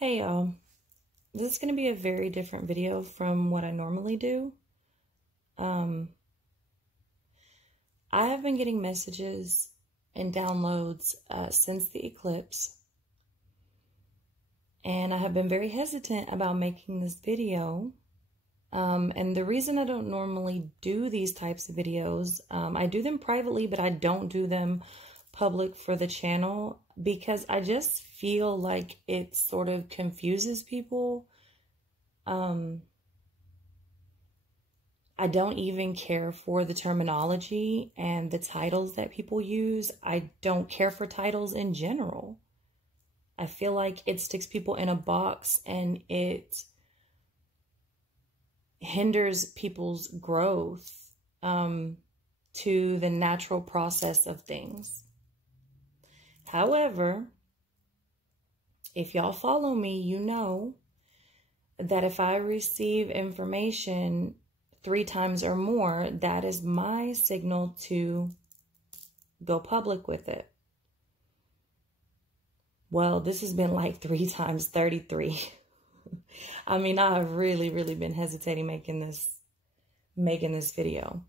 Hey y'all, this is going to be a very different video from what I normally do. I have been getting messages and downloads since the eclipse, and I have been very hesitant about making this video. And the reason I don't normally do these types of videos, I do them privately, but I don't do them public for the channel because I just feel like it sort of confuses people. I don't even care for the terminology and the titles that people use. I don't care for titles in general. I feel like it sticks people in a box and it hinders people's growth to the natural process of things. However, if y'all follow me, you know that if I receive information 3 times or more, that is my signal to go public with it. Well, this has been like 3 times 33. I mean, I've really been hesitating making this video.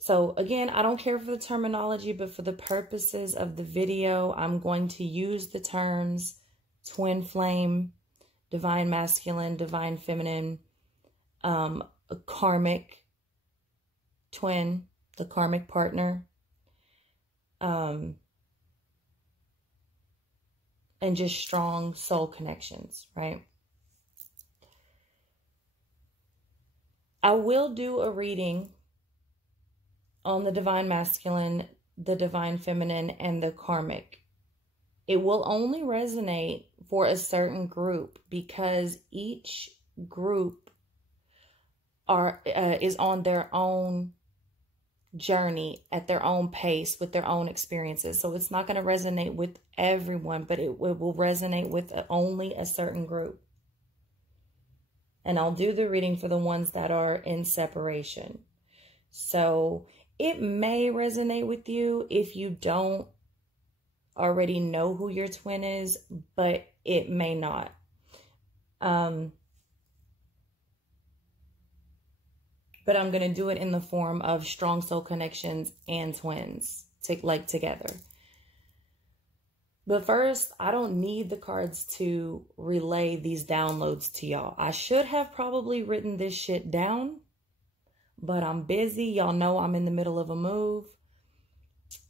So again, I don't care for the terminology, but for the purposes of the video, I'm going to use the terms twin flame, divine masculine, divine feminine, a karmic twin, the karmic partner, and just strong soul connections, right? I will do a reading on the divine masculine, the divine feminine, and the karmic. It will only resonate for a certain group because each group is on their own journey at their own pace with their own experiences. So it's not going to resonate with everyone, but it will resonate with only a certain group. And I'll do the reading for the ones that are in separation. So it may resonate with you if you don't already know who your twin is, but it may not. But I'm going to do it in the form of strong soul connections and twins together. But first, I don't need the cards to relay these downloads to y'all. I should have probably written this shit down, but I'm busy. Y'all know I'm in the middle of a move.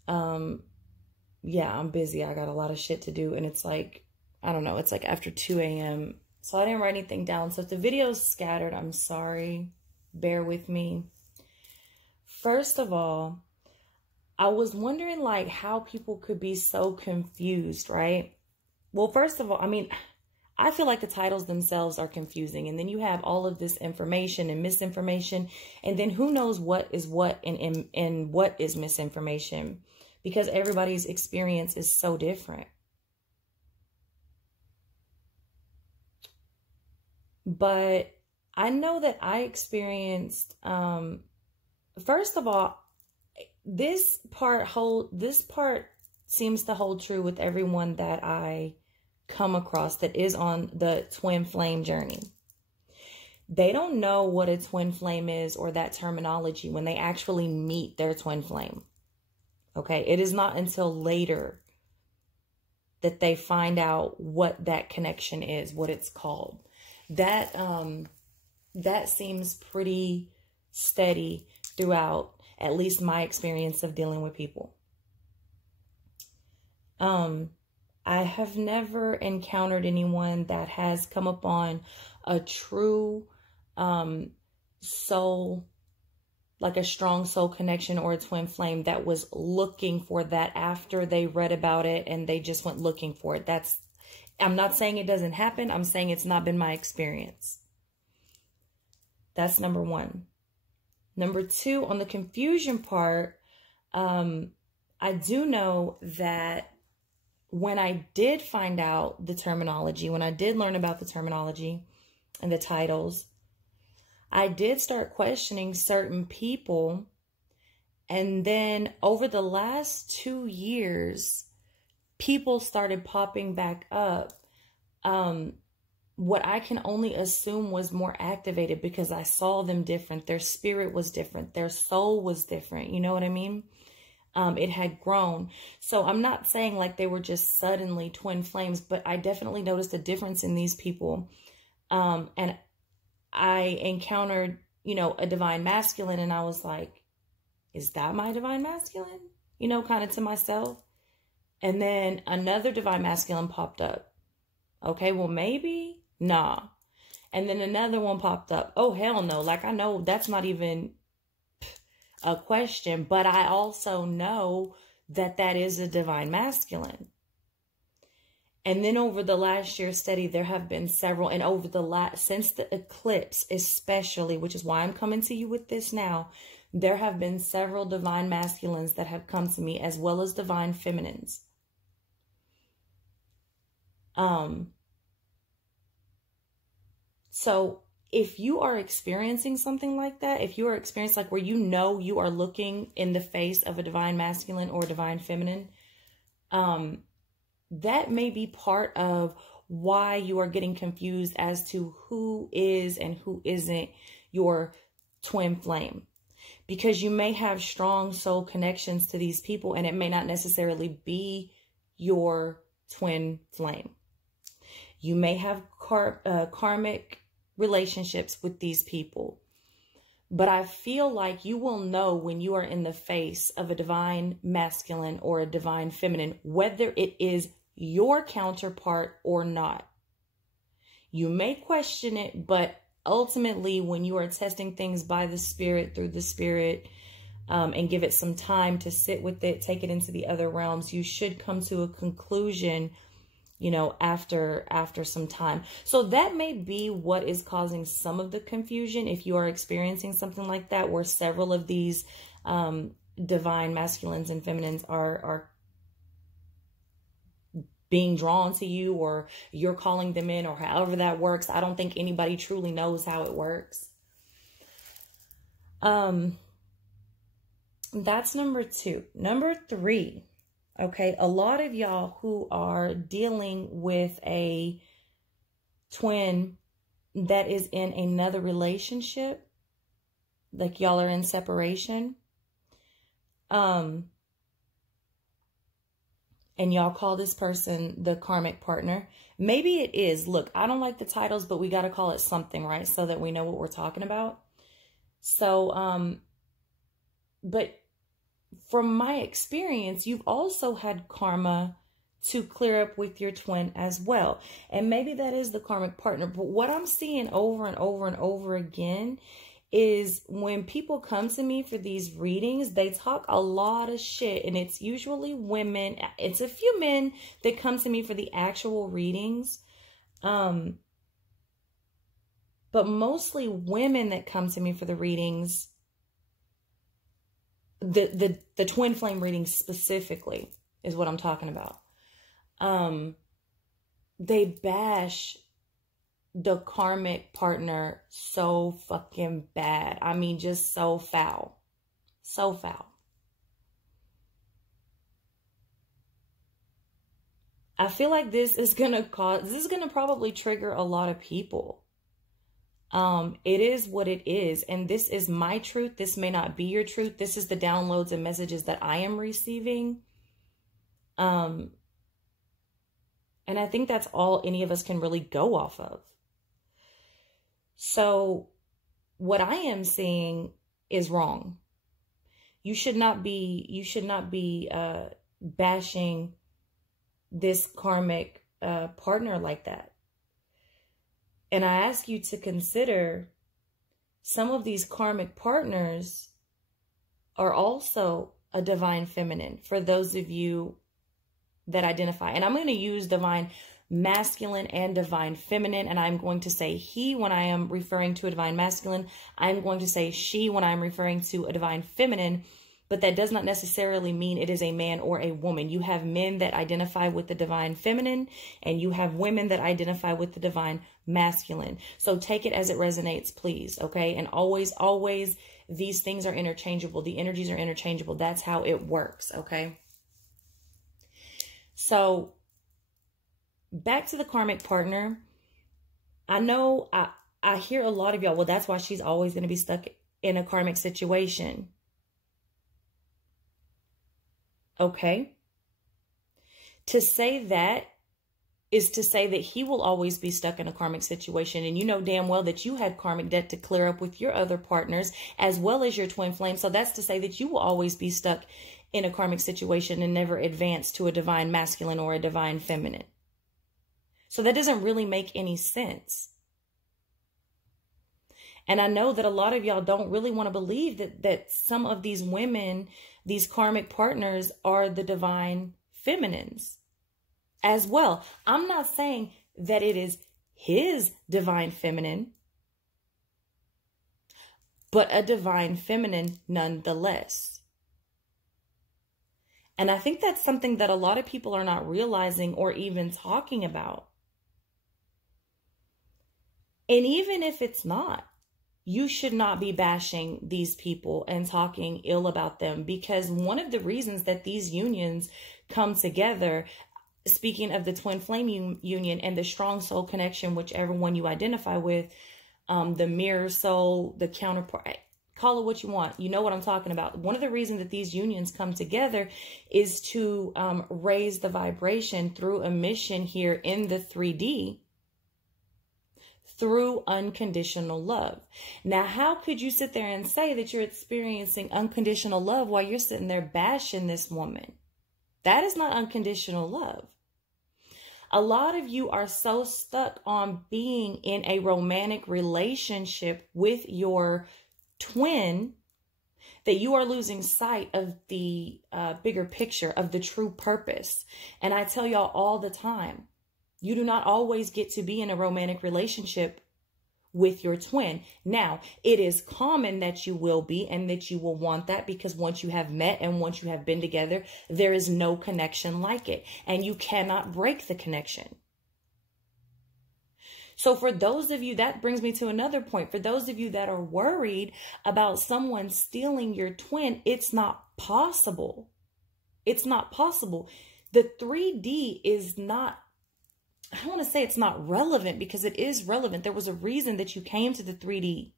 Yeah, I'm busy. I got a lot of shit to do. And it's like, I don't know, it's like after 2 a.m. So I didn't write anything down. So if the video's scattered, I'm sorry. Bear with me. First of all, I was wondering like how people could be so confused, right? Well, first of all, I mean, I feel like the titles themselves are confusing. And then you have all of this information and misinformation. And then who knows what is what and what is misinformation. Because everybody's experience is so different. But I know that I experienced, first of all, this part seems to hold true with everyone that I come across that is on the twin flame journey. They don't know what a twin flame is or that terminology when they actually meet their twin flame. Okay, it is not until later that they find out what that connection is, what it's called. That seems pretty steady throughout at least my experience of dealing with people. I have never encountered anyone that has come upon a true soul, like a strong soul connection or a twin flame that was looking for that after they read about it and they just went looking for it. I'm not saying it doesn't happen. I'm saying it's not been my experience. That's number 1. Number 2, on the confusion part, I do know that when I did find out the terminology, when I did learn about the terminology and the titles, I did start questioning certain people. And then over the last 2 years, people started popping back up. What I can only assume was more activated because I saw them different. Their spirit was different. Their soul was different. You know what I mean? It had grown. So I'm not saying like they were just suddenly twin flames, but I definitely noticed a difference in these people. And I encountered, you know, a divine masculine, and I was like, is that my divine masculine? You know, kind of to myself. And then another divine masculine popped up. Okay, well, maybe, nah. And then another one popped up. Oh, hell no. Like, I know that's not even a question, but I also know that that is a divine masculine. And then over the last year study, there have been several, and over the since the eclipse, especially, which is why I'm coming to you with this now, there have been several divine masculines that have come to me, as well as divine feminines. So if you are experiencing something like that, if you are experiencing like where you know you are looking in the face of a divine masculine or divine feminine, that may be part of why you are getting confused as to who is and who isn't your twin flame. Because you may have strong soul connections to these people, and it may not necessarily be your twin flame. You may have karmic relationships with these people. But I feel like you will know when you are in the face of a divine masculine or a divine feminine, whether it is your counterpart or not. You may question it, but ultimately when you are testing things by the spirit, through the spirit, and give it some time to sit with it, take it into the other realms, you should come to a conclusion, you know, after some time. So that may be what is causing some of the confusion. If you are experiencing something like that, where several of these divine masculines and feminines are being drawn to you, or you're calling them in, or however that works. I don't think anybody truly knows how it works. That's number 2. Number 3. Okay, a lot of y'all who are dealing with a twin that is in another relationship, like y'all are in separation, and y'all call this person the karmic partner. Maybe it is. Look, I don't like the titles, but we got to call it something, right? So that we know what we're talking about. So, but from my experience, you've also had karma to clear up with your twin as well. And maybe that is the karmic partner. But what I'm seeing over and over and over again is when people come to me for these readings, they talk a lot of shit. And it's usually women. It's a few men that come to me for the actual readings. But mostly women that come to me for the readings. The twin flame reading specifically is what I'm talking about. They bash the karmic partner so fucking bad. I mean, just so foul. So foul. I feel like this is going to probably trigger a lot of people. It is what it is. And this is my truth. This may not be your truth. This is the downloads and messages that I am receiving. And I think that's all any of us can really go off of. So what I am seeing is wrong. You should not be bashing this karmic partner like that. And I ask you to consider some of these karmic partners are also a divine feminine for those of you that identify. And I'm going to use divine masculine and divine feminine. And I'm going to say he when I am referring to a divine masculine. I'm going to say she when I'm referring to a divine feminine. But that does not necessarily mean it is a man or a woman. You have men that identify with the divine feminine, and you have women that identify with the divine masculine. So take it as it resonates, please. Okay. And always, always, these things are interchangeable. The energies are interchangeable. That's how it works. Okay. So back to the karmic partner. I know I hear a lot of y'all, well, that's why she's always going to be stuck in a karmic situation. Okay. To say that is to say that he will always be stuck in a karmic situation. And you know damn well that you had karmic debt to clear up with your other partners as well as your twin flame. So that's to say that you will always be stuck in a karmic situation and never advance to a divine masculine or a divine feminine. So that doesn't really make any sense. And I know that a lot of y'all don't really want to believe that some of these women, these karmic partners, are the divine feminines as well. I'm not saying that it is his divine feminine, but a divine feminine nonetheless. And I think that's something that a lot of people are not realizing or even talking about. And even if it's not, you should not be bashing these people and talking ill about them, because one of the reasons that these unions come together, speaking of the twin flame union and the strong soul connection, whichever one you identify with, the mirror soul, the counterpart, call it what you want. You know what I'm talking about. One of the reasons that these unions come together is to raise the vibration through emission here in the 3D. Through unconditional love. Now, how could you sit there and say that you're experiencing unconditional love while you're sitting there bashing this woman? That is not unconditional love. A lot of you are so stuck on being in a romantic relationship with your twin that you are losing sight of the bigger picture, of the true purpose. And I tell y'all all the time, you do not always get to be in a romantic relationship with your twin. Now, it is common that you will be and that you will want that, because once you have met and once you have been together, there is no connection like it, and you cannot break the connection. So for those of you, that brings me to another point. For those of you that are worried about someone stealing your twin, it's not possible. It's not possible. The 3D is not, I don't want to say it's not relevant, because it is relevant. There was a reason that you came to the 3D.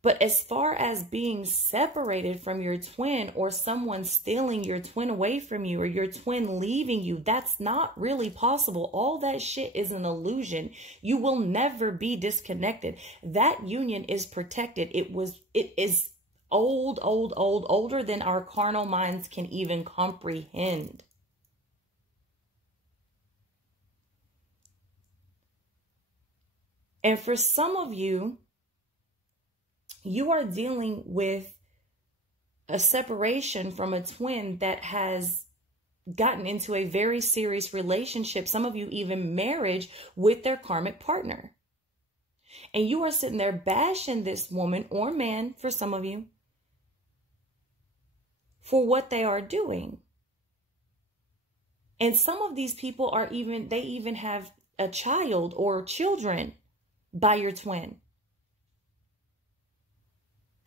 But as far as being separated from your twin, or someone stealing your twin away from you, or your twin leaving you, that's not really possible. All that shit is an illusion. You will never be disconnected. That union is protected. It is older than our carnal minds can even comprehend. And for some of you, you are dealing with a separation from a twin that has gotten into a very serious relationship. Some of you even marriage with their karmic partner. And you are sitting there bashing this woman or man, for some of you, for what they are doing. And some of these people are they even have a child or children by your twin.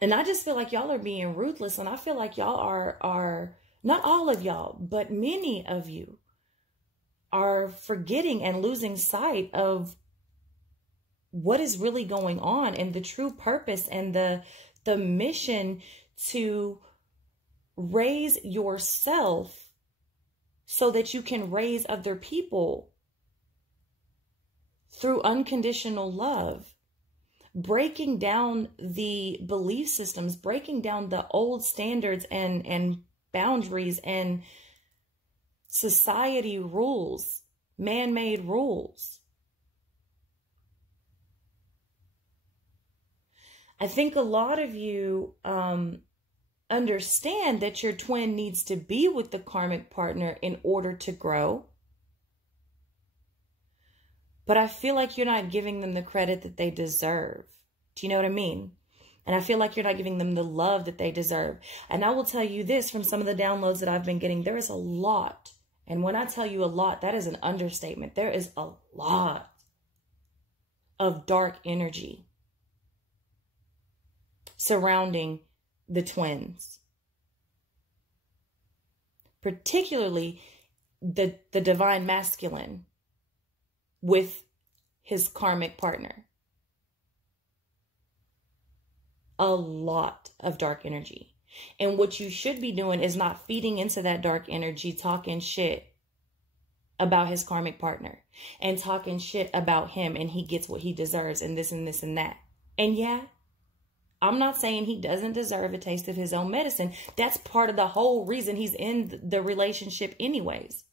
And I just feel like y'all are being ruthless. And I feel like y'all are not all of y'all, but many of you are forgetting and losing sight of what is really going on, and the true purpose and the mission to raise yourself so that you can raise other people through unconditional love. Breaking down the belief systems, breaking down the old standards and boundaries and society rules, man-made rules. I think a lot of you understand that your twin needs to be with the karmic partner in order to grow. But I feel like you're not giving them the credit that they deserve. Do you know what I mean? And I feel like you're not giving them the love that they deserve. And I will tell you this, from some of the downloads that I've been getting, there is a lot. And when I tell you a lot, that is an understatement. There is a lot of dark energy surrounding the twins. particularly the divine masculine with his karmic partner. A lot of dark energy. And what you should be doing is not feeding into that dark energy, talking shit about his karmic partner and talking shit about him and he gets what he deserves and this and this and that. And yeah, I'm not saying he doesn't deserve a taste of his own medicine. That's part of the whole reason he's in the relationship anyways.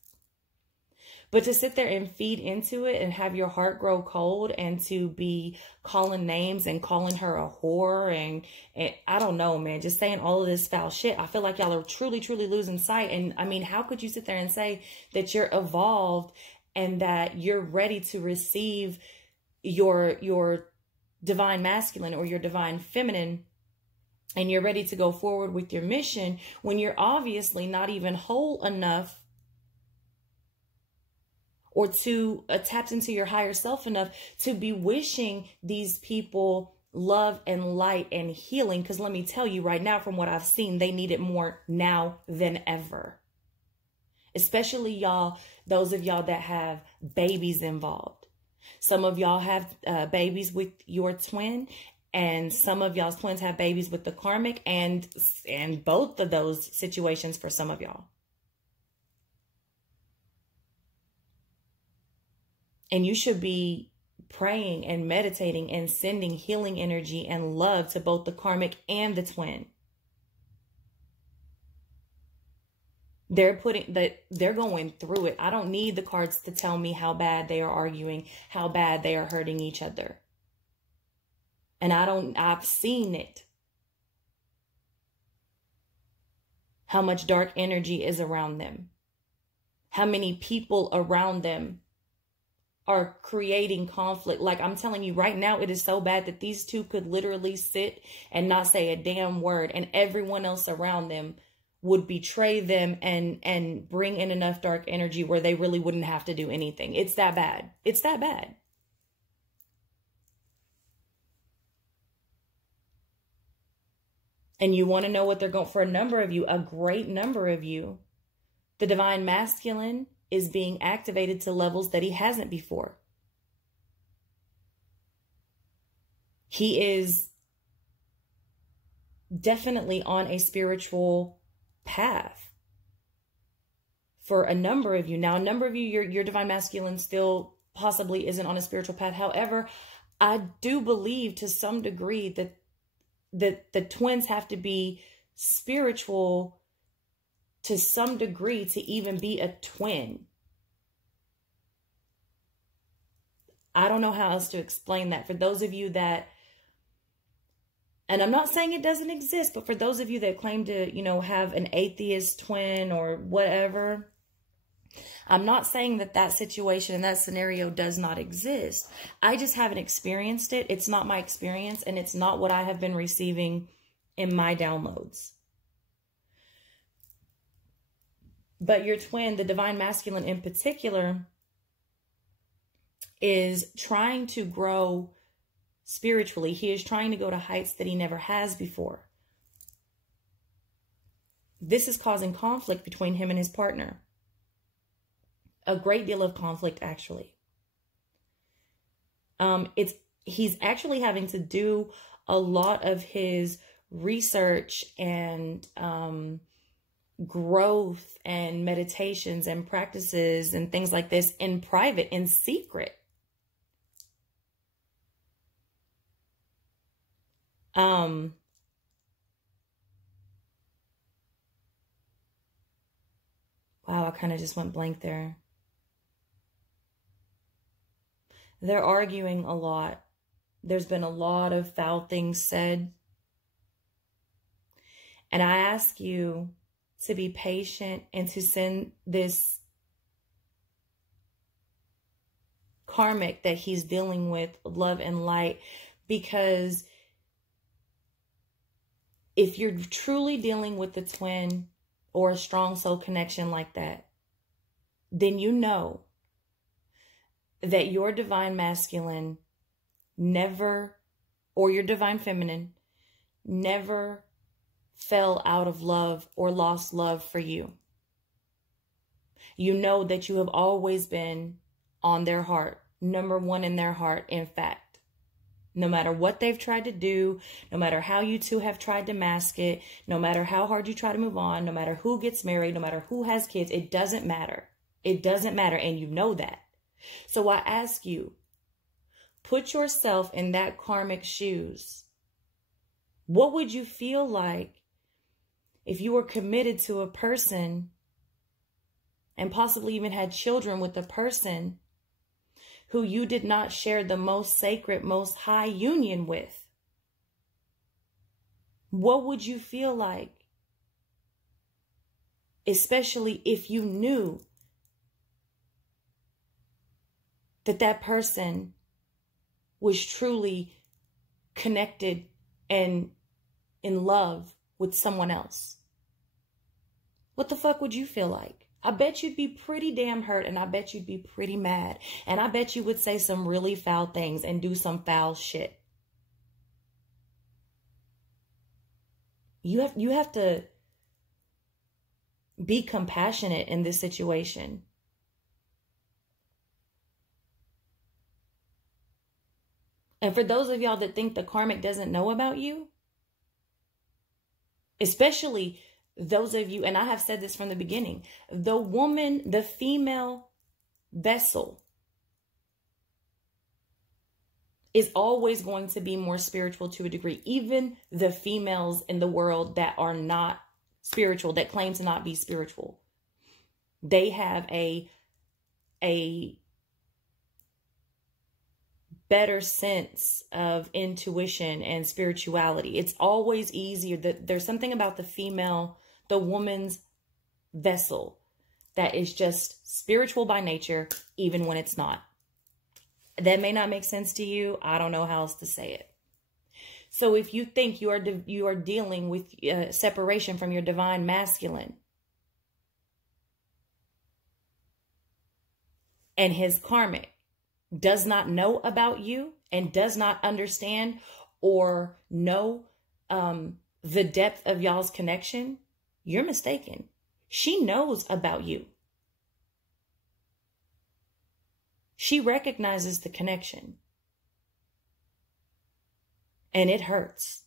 But to sit there and feed into it and have your heart grow cold and to be calling names and calling her a whore and I don't know, man, just saying all of this foul shit. I feel like y'all are truly, truly losing sight. And I mean, how could you sit there and say that you're evolved and that you're ready to receive your divine masculine or your divine feminine and you're ready to go forward with your mission when you're obviously not even whole enough or to tap into your higher self enough to be wishing these people love and light and healing? Because let me tell you right now, from what I've seen, they need it more now than ever. Especially y'all, those of y'all that have babies involved. Some of y'all have babies with your twin, and some of y'all's twins have babies with the karmic, and both of those situations for some of y'all. And you should be praying and meditating and sending healing energy and love to both the karmic and the twin. They're going through it. I don't need the cards to tell me how bad they are arguing, how bad they are hurting each other. And I've seen it. How much dark energy is around them. How many people around them are creating conflict. Like I'm telling you right now, it is so bad that these two could literally sit and not say a damn word, and everyone else around them would betray them and bring in enough dark energy where they really wouldn't have to do anything. It's that bad. It's that bad. And you want to know what they're going for? A number of you, a great number of you, the divine masculine is being activated to levels that he hasn't before. He is definitely on a spiritual path for a number of you. Now, a number of you, your divine masculine still possibly isn't on a spiritual path. However, I do believe to some degree that the twins have to be spiritual to some degree to even be a twin. I don't know how else to explain that. For those of you that, and I'm not saying it doesn't exist, but for those of you that claim to, you know, have an atheist twin or whatever, I'm not saying that that situation and that scenario does not exist. I just haven't experienced it. It's not my experience, and it's not what I have been receiving in my downloads. But your twin, the divine masculine in particular, is trying to grow spiritually. He is trying to go to heights that he never has before. This is causing conflict between him and his partner. A great deal of conflict, actually. He's actually having to do a lot of his research and growth and meditations and practices and things like this in private, in secret. Wow, I kind of just went blank there. They're arguing a lot. There's been a lot of foul things said. And I ask you to be patient and to send this karmic that he's dealing with love and light, because if you're truly dealing with the twin or a strong soul connection like that, then you know that your divine masculine never, or your divine feminine, never fell out of love or lost love for you. You know that you have always been on their heart, number one in their heart, in fact. No matter what they've tried to do, no matter how you two have tried to mask it, no matter how hard you try to move on, no matter who gets married, no matter who has kids, it doesn't matter. It doesn't matter, and you know that. So I ask you, put yourself in that karmic shoes. What would you feel like if you were committed to a person and possibly even had children with a person who you did not share the most sacred, most high union with? What would you feel like? Especially if you knew that that person was truly connected and in love with someone else. What the fuck would you feel like? I bet you'd be pretty damn hurt, and I bet you'd be pretty mad. And I bet you would say some really foul things and do some foul shit. You have to be compassionate in this situation. And for those of y'all that think the karmic doesn't know about you, especially those of you, and I have said this from the beginning, the woman, the female vessel is always going to be more spiritual to a degree. Even the females in the world that are not spiritual, that claim to not be spiritual, they have a better sense of intuition and spirituality. It's always easier. There's something about the woman's vessel that is just spiritual by nature, even when it's not. That may not make sense to you. I don't know how else to say it. So if you think you are dealing with separation from your divine masculine, and his karmic does not know about you and does not understand or know the depth of y'all's connection, you're mistaken. She knows about you. She recognizes the connection. And it hurts.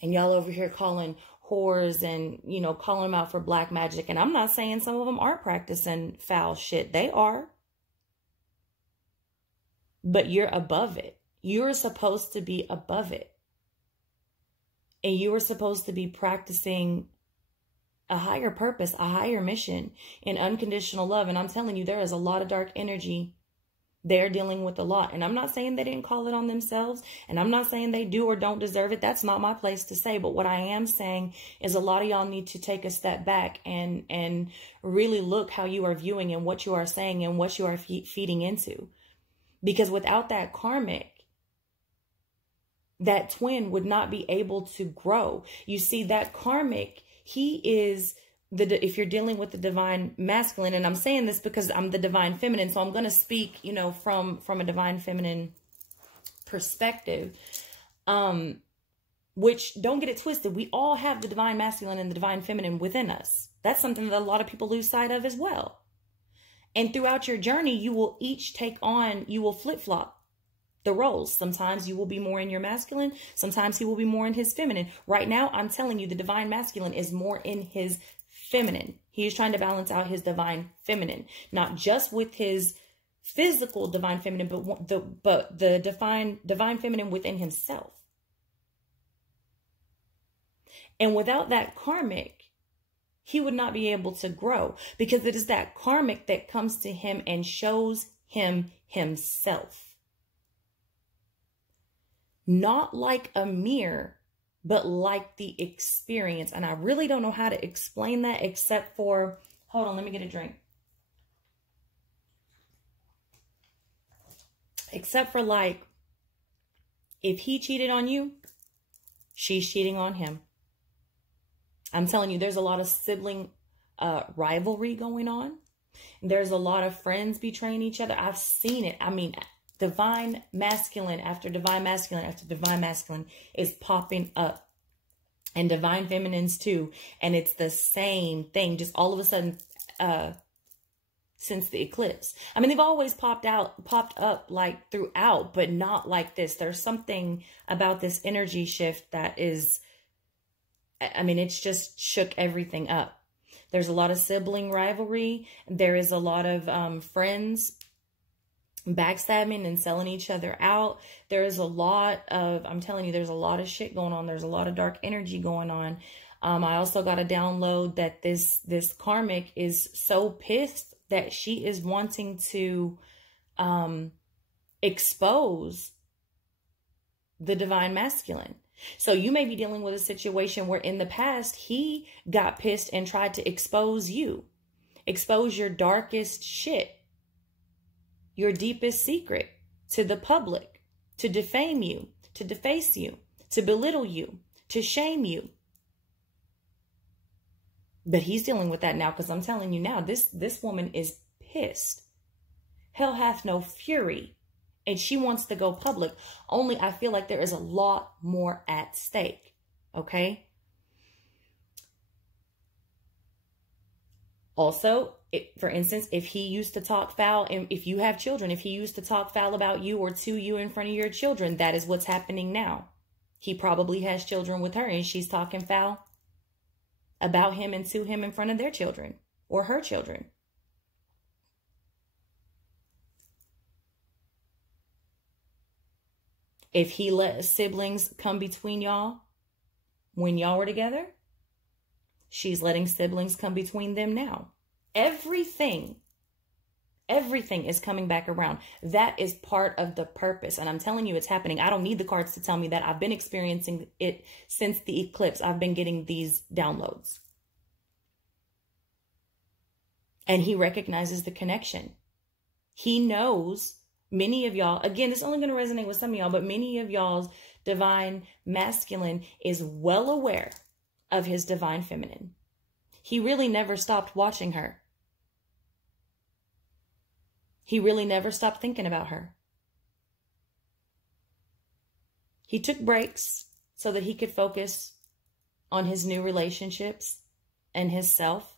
And y'all over here calling whores and, calling them out for black magic. And I'm not saying some of them aren't practicing foul shit. They are. But you're above it. You're supposed to be above it. And you are supposed to be practicing a higher purpose, a higher mission in unconditional love. And I'm telling you, there is a lot of dark energy. They're dealing with a lot. And I'm not saying they didn't call it on themselves. And I'm not saying they do or don't deserve it. That's not my place to say. But what I am saying is a lot of y'all need to take a step back and really look how you are viewing and what you are saying and what you are feeding into. Because without that karmic, that twin would not be able to grow. You see, that karmic, he is if you're dealing with the divine masculine, and I'm saying this because I'm the divine feminine, so I'm going to speak, from a divine feminine perspective, which, don't get it twisted, we all have the divine masculine and the divine feminine within us. That's something that a lot of people lose sight of as well. And throughout your journey, you will each you will flip-flop the roles. Sometimes you will be more in your masculine. Sometimes he will be more in his feminine. Right now, I'm telling you, the divine masculine is more in his feminine. He is trying to balance out his divine feminine, not just with his physical divine feminine, but the divine feminine within himself. And without that karmic, he would not be able to grow, because it is that karmic that comes to him and shows him himself. Not like a mirror, but like the experience. And I really don't know how to explain that except for, hold on, let me get a drink. Except for, like, if he cheated on you, she's cheating on him. I'm telling you, there's a lot of sibling rivalry going on. There's a lot of friends betraying each other. I've seen it. I mean, divine masculine after divine masculine after divine masculine is popping up. and divine feminines too. And it's the same thing, just all of a sudden, since the eclipse. I mean, they've always popped up like throughout, but not like this. There's something about this energy shift that is, I mean, it's just shook everything up. There's a lot of sibling rivalry. There is a lot of friends backstabbing and selling each other out. There is a lot of, I'm telling you, there's a lot of shit going on. There's a lot of dark energy going on. I also got a download that this karmic is so pissed that she is wanting to expose the divine masculine. So you may be dealing with a situation where in the past he got pissed and tried to expose you, expose your darkest shit, your deepest secret to the public, to defame you, to deface you, to belittle you, to shame you. But he's dealing with that now, because I'm telling you now, this woman is pissed. Hell hath no fury. And she wants to go public. Only I feel like there is a lot more at stake. Okay? Also, for instance, if he used to talk foul, and if you have children, if he used to talk foul about you or to you in front of your children, that is what's happening now. He probably has children with her and she's talking foul about him and to him in front of their children or her children. If he let siblings come between y'all when y'all were together, she's letting siblings come between them now. Everything is coming back around. That is part of the purpose. And I'm telling you, it's happening. I don't need the cards to tell me that. I've been experiencing it since the eclipse. I've been getting these downloads. And he recognizes the connection. He knows many of y'all, again, it's only going to resonate with some of y'all, but many of y'all's divine masculine is well aware of his divine feminine. He really never stopped watching her. He really never stopped thinking about her. He took breaks so that he could focus on his new relationships and his self.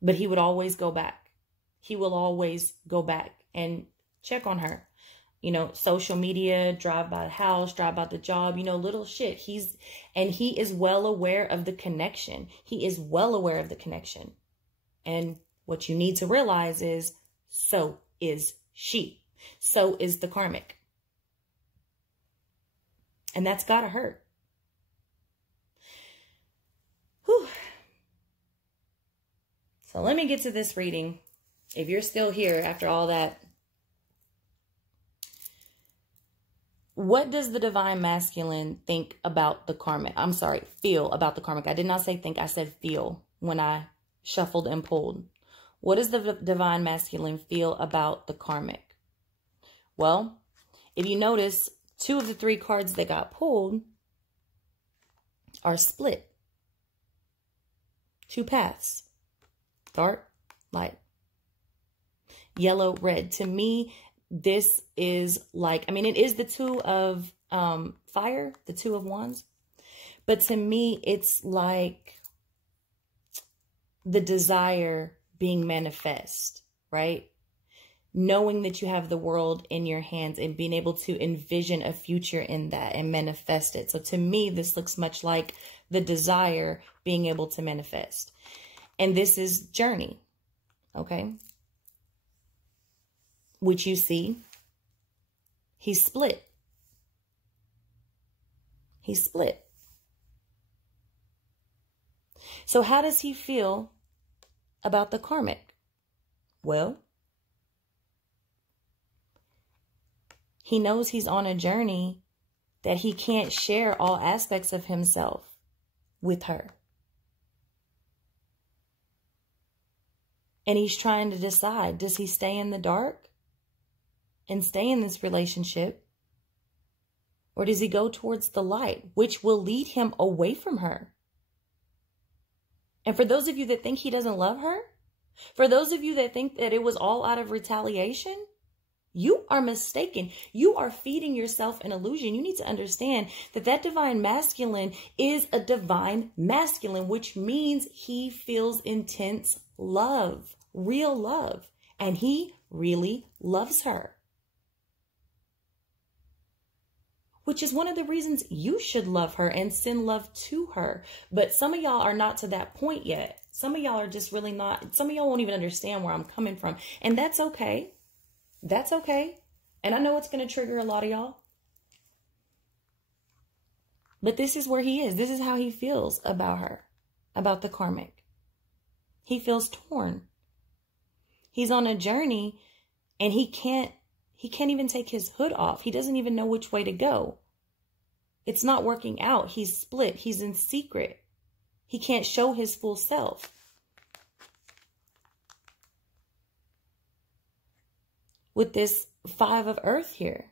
But he would always go back. He will always go back and check on her. You know, social media, drive by the house, drive by the job, you know, little shit. He is well aware of the connection. He is well aware of the connection. And what you need to realize is, so is she. So is the karmic. And that's gotta hurt. Whew. So let me get to this reading. If you're still here after all that, what does the divine masculine think about the karmic? I'm sorry, feel about the karmic. I did not say think, I said feel when I shuffled and pulled. What does the divine masculine feel about the karmic? Well, if you notice, 2 of the 3 cards that got pulled are split. 2 paths. Dark, light. Yellow, red. To me, this is like, I mean, it is the 2 of fire, the 2 of wands. But to me, it's like the desire being manifest, right? Knowing that you have the world in your hands and being able to envision a future in that and manifest it. So to me, this looks much like the desire being able to manifest. And this is journey, okay? Which you see, he's split. He's split. So how does he feel about the karmic? Well, he knows he's on a journey that he can't share all aspects of himself with her. And he's trying to decide, does he stay in the dark and stay in this relationship? Or does he go towards the light, which will lead him away from her? And for those of you that think he doesn't love her, for those of you that think that it was all out of retaliation, You are mistaken. You are feeding yourself an illusion. You need to understand that that divine masculine is a divine masculine, which means he feels intense love, real love, and he really loves her. Which is one of the reasons you should love her and send love to her. But some of y'all are not to that point yet. Some of y'all are just really not. Some of y'all won't even understand where I'm coming from. And that's okay. That's okay. And I know it's going to trigger a lot of y'all. But this is where he is. This is how he feels about her, about the karmic. He feels torn. He's on a journey and he can't even take his hood off. He doesn't even know which way to go. It's not working out. He's split. He's in secret. He can't show his full self. With this 5 of Earth here,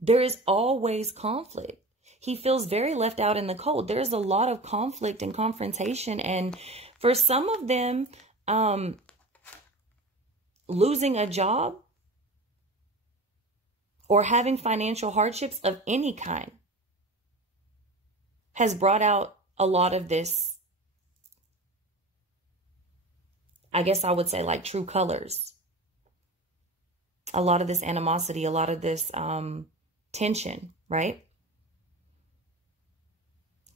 there is always conflict. He feels very left out in the cold. There's a lot of conflict and confrontation. And for some of them, losing a job or having financial hardships of any kind has brought out a lot of this, I guess I would say, like true colors. A lot of this animosity, a lot of this tension, right?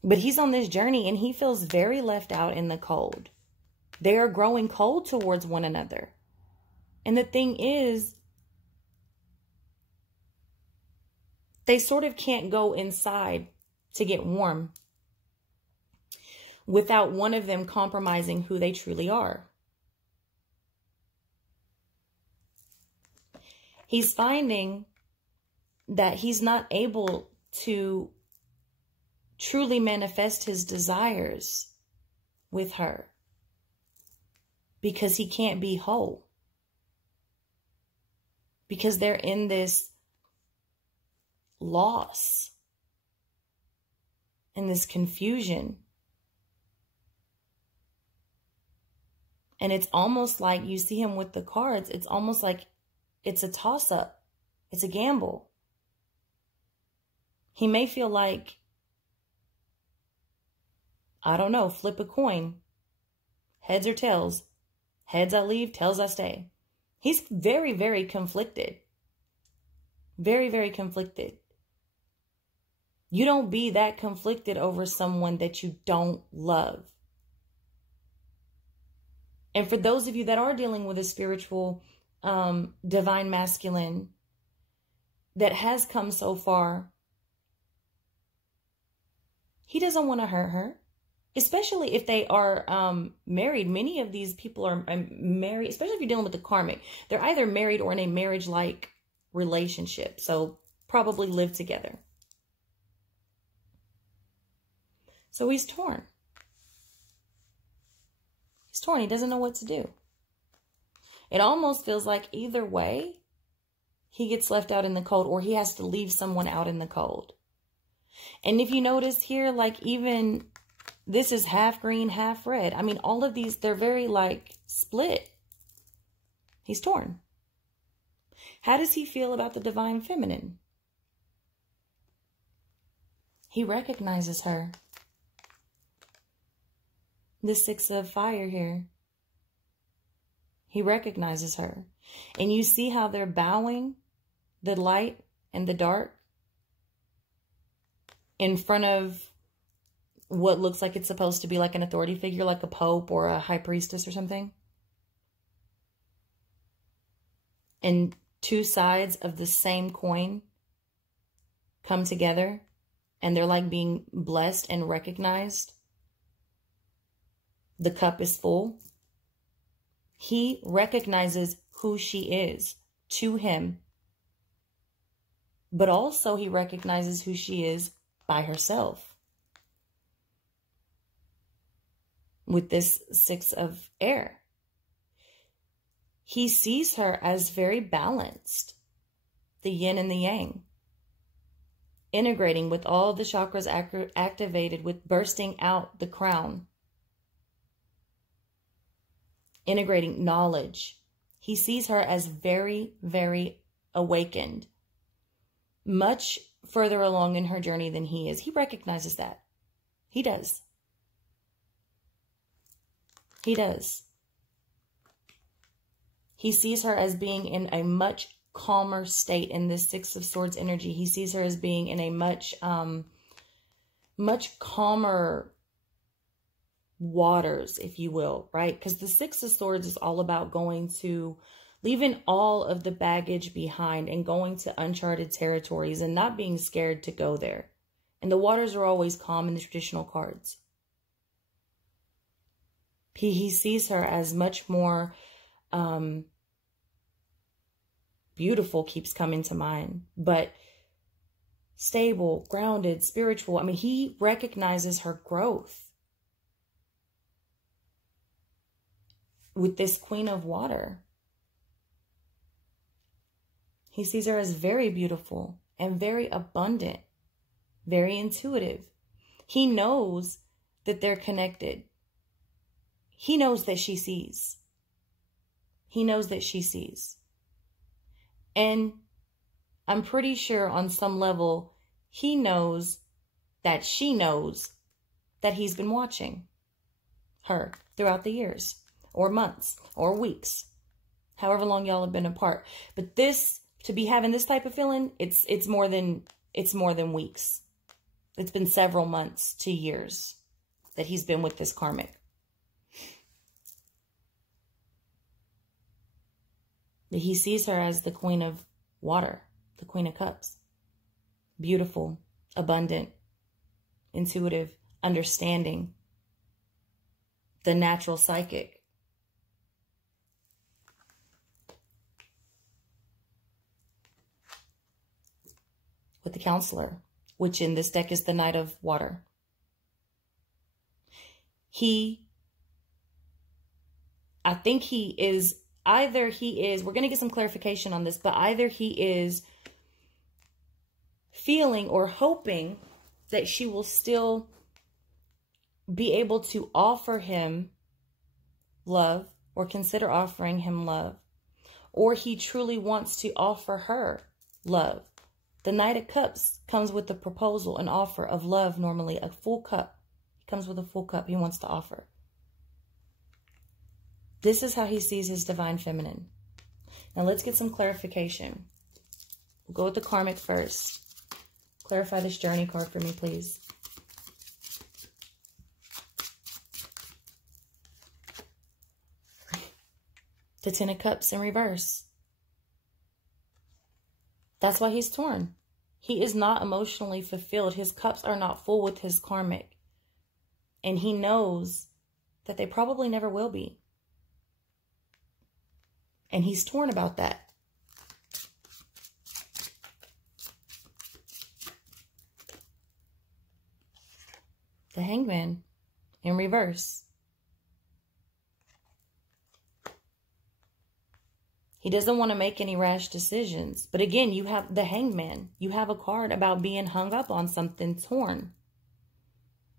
But he's on this journey and he feels very left out in the cold. They are growing cold towards one another. And the thing is, they sort of can't go inside to get warm without one of them compromising who they truly are. He's finding that he's not able to truly manifest his desires with her because he can't be whole. Because they're in this loss, in this confusion. And it's almost like you see him with the cards. It's almost like it's a toss-up. It's a gamble. He may feel like, I don't know, flip a coin. Heads or tails. Heads I leave, tails I stay. He's very, very conflicted. Very, very conflicted. You don't be that conflicted over someone that you don't love. And for those of you that are dealing with a spiritual divine masculine that has come so far, he doesn't want to hurt her, especially if they are married. Many of these people are married, especially if you're dealing with the karmic. They're either married or in a marriage-like relationship, so probably live together. So he's torn. He's torn. He doesn't know what to do. It almost feels like either way, he gets left out in the cold or he has to leave someone out in the cold. And if you notice here, like even this is half green, half red. I mean, all of these, they're very like split. He's torn. How does he feel about the divine feminine? He recognizes her. The 6 of fire here. He recognizes her. And you see how they're bowing the light and the dark in front of what looks like it's supposed to be like an authority figure, like a pope or a high priestess or something. And 2 sides of the same coin come together and they're like being blessed and recognized. The cup is full. He recognizes who she is to him. But also he recognizes who she is by herself. With this 6 of air. He sees her as very balanced. The yin and the yang. Integrating with all the chakras activated, with bursting out the crown. Integrating knowledge. He sees her as very, very awakened, much further along in her journey than he is. He recognizes that. He does. He does. He sees her as being in a much calmer state in this Six of Swords energy. He sees her as being in a much calmer waters, if you will, right? Because the Six of Swords is all about leaving all of the baggage behind and going to uncharted territories and not being scared to go there. And the waters are always calm in the traditional cards. He sees her as much more beautiful, keeps coming to mind, but stable, grounded, spiritual. I mean, he recognizes her growth with this Queen of Water. He sees her as very beautiful and very abundant, very intuitive. He knows that they're connected. He knows that she sees. He knows that she sees. And I'm pretty sure on some level, he knows that she knows that he's been watching her throughout the years or months or weeks, however long y'all have been apart. But to be having this type of feeling, it's more than weeks. It's been several months to years that he's been with this karmic. He sees her as the Queen of Water, the Queen of Cups. Beautiful, abundant, intuitive, understanding, the natural psychic. With the Counselor, which in this deck is the Knight of Water. I think he is, we're going to get some clarification on this, but either he is feeling or hoping that she will still be able to offer him love or consider offering him love, or he truly wants to offer her love. The Knight of Cups comes with a proposal, an offer of love, normally a full cup. He comes with a full cup he wants to offer. This is how he sees his divine feminine. Now let's get some clarification. We'll go with the karmic first. Clarify this journey card for me, please. The Ten of Cups in reverse. That's why he's torn. He is not emotionally fulfilled. His cups are not full with his karmic. And he knows that they probably never will be. And he's torn about that. The Hangman in reverse. He doesn't want to make any rash decisions. But again, you have the Hangman. You have a card about being hung up on something, torn.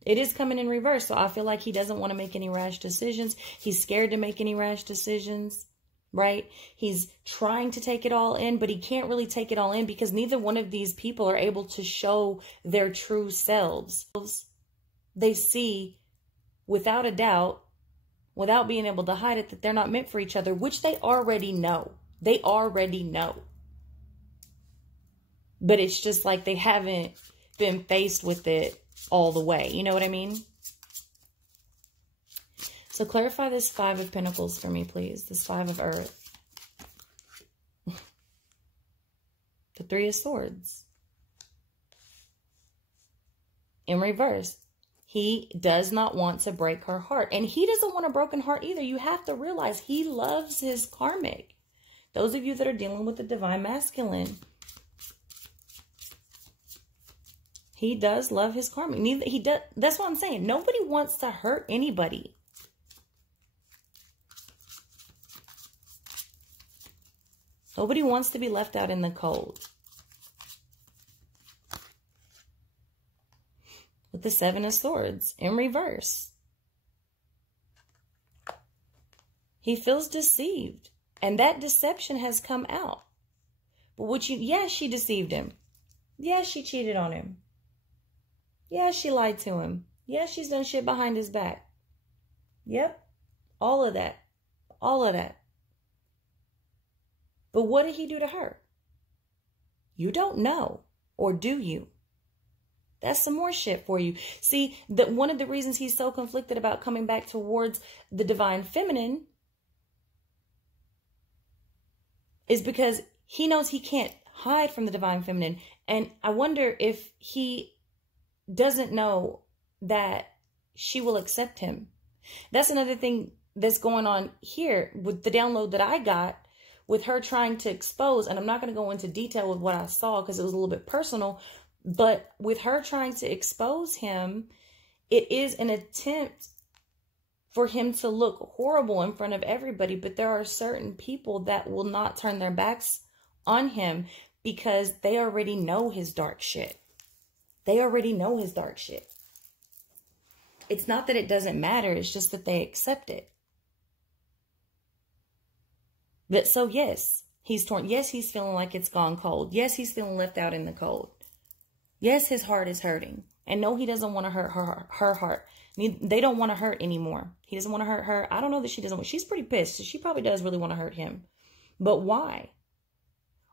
It is coming in reverse, so I feel like he doesn't want to make any rash decisions. He's scared to make any rash decisions, right? He's trying to take it all in, but he can't really take it all in because neither one of these people are able to show their true selves. They see, without a doubt, without being able to hide it, that they're not meant for each other, which they already know. They already know. But it's just like they haven't been faced with it all the way. You know what I mean? So clarify this Five of Pentacles for me, please. This Five of Earth. The Three of Swords. In reverse. He does not want to break her heart. And he doesn't want a broken heart either. You have to realize he loves his karmic. Those of you that are dealing with the divine masculine. He does love his karmic. That's what I'm saying. Nobody wants to hurt anybody. Nobody wants to be left out in the cold. With the Seven of Swords in reverse. He feels deceived. And that deception has come out. But yes, she deceived him. Yes, she cheated on him. Yes, she lied to him. Yes, she's done shit behind his back. Yep. All of that. All of that. But what did he do to her? You don't know. Or do you? That's some more shit for you. See, one of the reasons he's so conflicted about coming back towards the divine feminine is because he knows he can't hide from the divine feminine. And I wonder if he doesn't know that she will accept him. That's another thing that's going on here with the download that I got with her trying to expose. And I'm not going to go into detail with what I saw because it was a little bit personal. But with her trying to expose him, it is an attempt for him to look horrible in front of everybody. But there are certain people that will not turn their backs on him because they already know his dark shit. They already know his dark shit. It's not that it doesn't matter. It's just that they accept it. But so yes, he's torn. Yes, he's feeling like it's gone cold. Yes, he's feeling left out in the cold. Yes, his heart is hurting. And no, he doesn't want to hurt her heart. They don't want to hurt anymore. He doesn't want to hurt her. I don't know that she doesn't. She's pretty pissed. So she probably does really want to hurt him. But why?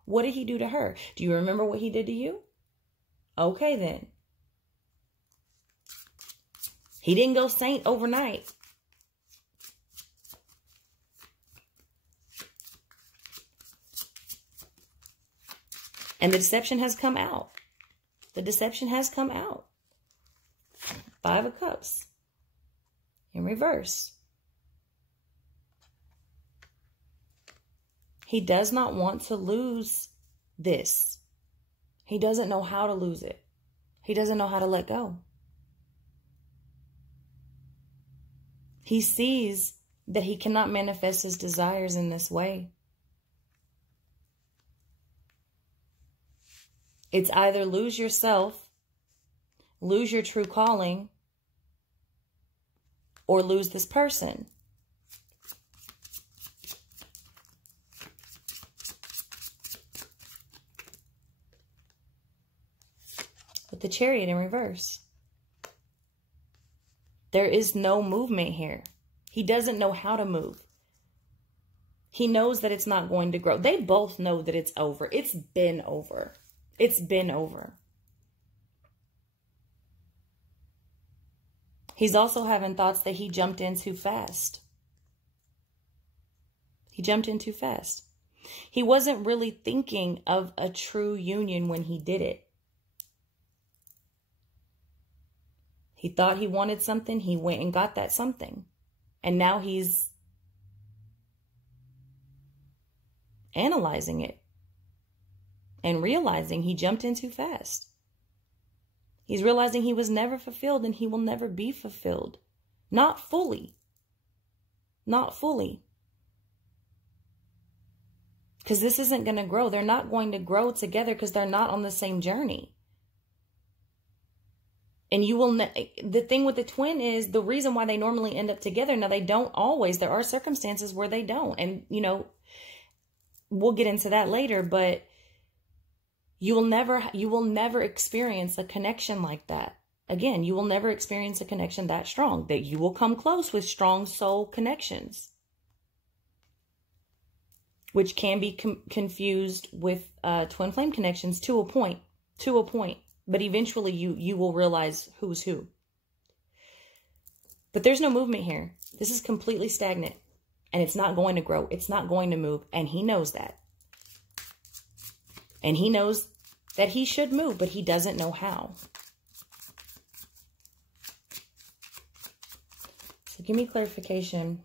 What did he do to her? Do you remember what he did to you? Okay, then. He didn't go saint overnight. And the deception has come out. The deception has come out. 5 of Cups. In reverse. He does not want to lose this. He doesn't know how to lose it. He doesn't know how to let go. He sees that he cannot manifest his desires in this way. It's either lose yourself, lose your true calling, or lose this person. With the Chariot in reverse. There is no movement here. He doesn't know how to move. He knows that it's not going to grow. They both know that it's over. It's been over. It's been over. He's also having thoughts that he jumped in too fast. He jumped in too fast. He wasn't really thinking of a true union when he did it. He thought he wanted something. He went and got that something. And now he's analyzing it and realizing he jumped in too fast. He's realizing he was never fulfilled and he will never be fulfilled. Not fully. Not fully. Because this isn't going to grow. They're not going to grow together because they're not on the same journey. And you will, the thing with the twin is the reason why they normally end up together. Now, they don't always. There are circumstances where they don't. And, you know, we'll get into that later. But you will never experience a connection like that. Again, you will never experience a connection that strong. That you will come close with strong soul connections. Which can be confused with twin flame connections to a point. To a point. But eventually you will realize who's who. But there's no movement here. This is completely stagnant. And it's not going to grow. It's not going to move. And he knows that. And he knows that he should move, but he doesn't know how. So give me clarification